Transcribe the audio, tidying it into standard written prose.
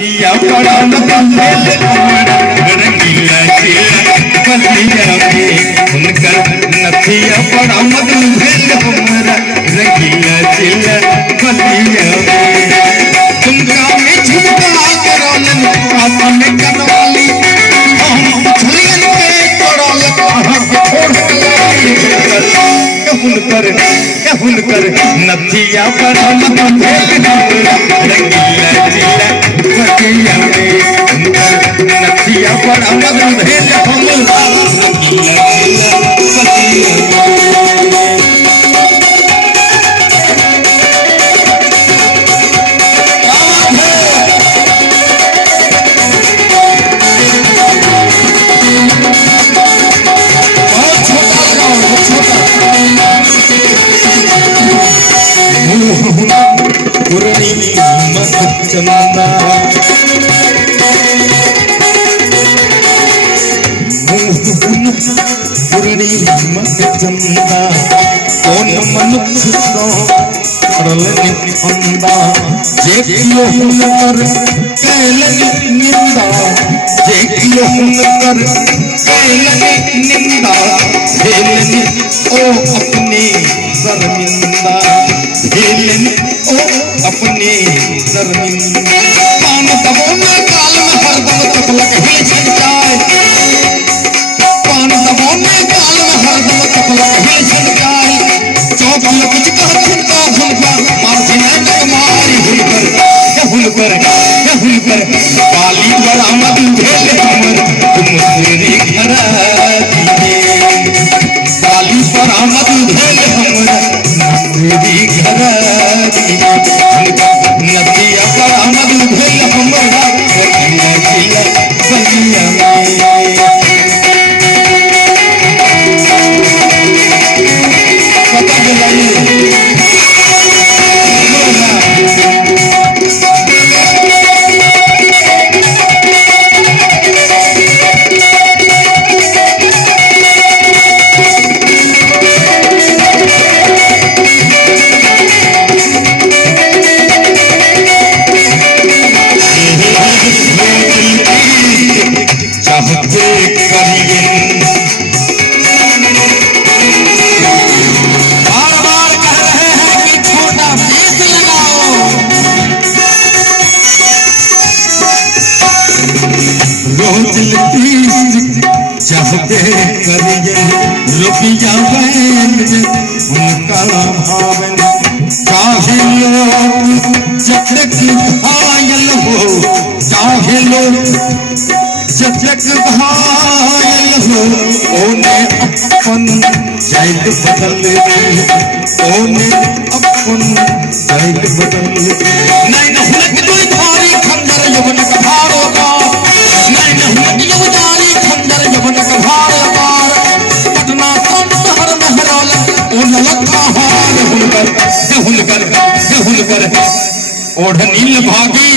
नथिया बड़ा भेल हमरा रंगीला चिला बलिया में उनकर नथिया बड़ा भेल हमरा रंगीला चिला बलिया में झुमका में झुमका करौलन हाथ में कनवाली झुलियन के तोड़ल हुनकर नथिया बड़ा भेल हमरा रंगीला चिला बलिया में उनकर नथिया बड़ा भेल हमरा रंगीला चिला बलिया चंदा पुरनी मत चंदा कौन मनुष्य को करल निंदा जे किलो हुनकर कैलन निंदा जे किलो हुनकर कैलन निंदा हेलन ओ अपने शर्मिंदा हेलन ओ अपने शर्मिंदा पान दबोना काल में हरदम तकलक हिल छनकाए पान दबोना काल में हरदम तकलक हिल छनकाए चौबल कुछ कह झुमका झुमका मार जिना मारी हुनकर काली बरामद भेल हमर मुसरी घराती काली बरामद भेल हमर मुसरी घराती नदिया बरामद भेल हमरा रंगीला चिला बलिया में पता चलाई चाहते करिए रुपया उनका भावन चाहे लोग जब तक घायल हो चाहे लोग जब तक घायल हो उन्हें अपन जैद बदल उन्हें अपन जैद बदल नहीं हुनक कोई भारी खंजर यवन का भारो का नहीं हुनक युवजारी खंजर यवन का भार पार पटना संत हर महरौल उन लखा हार हुनकर ओढ़ नील भागी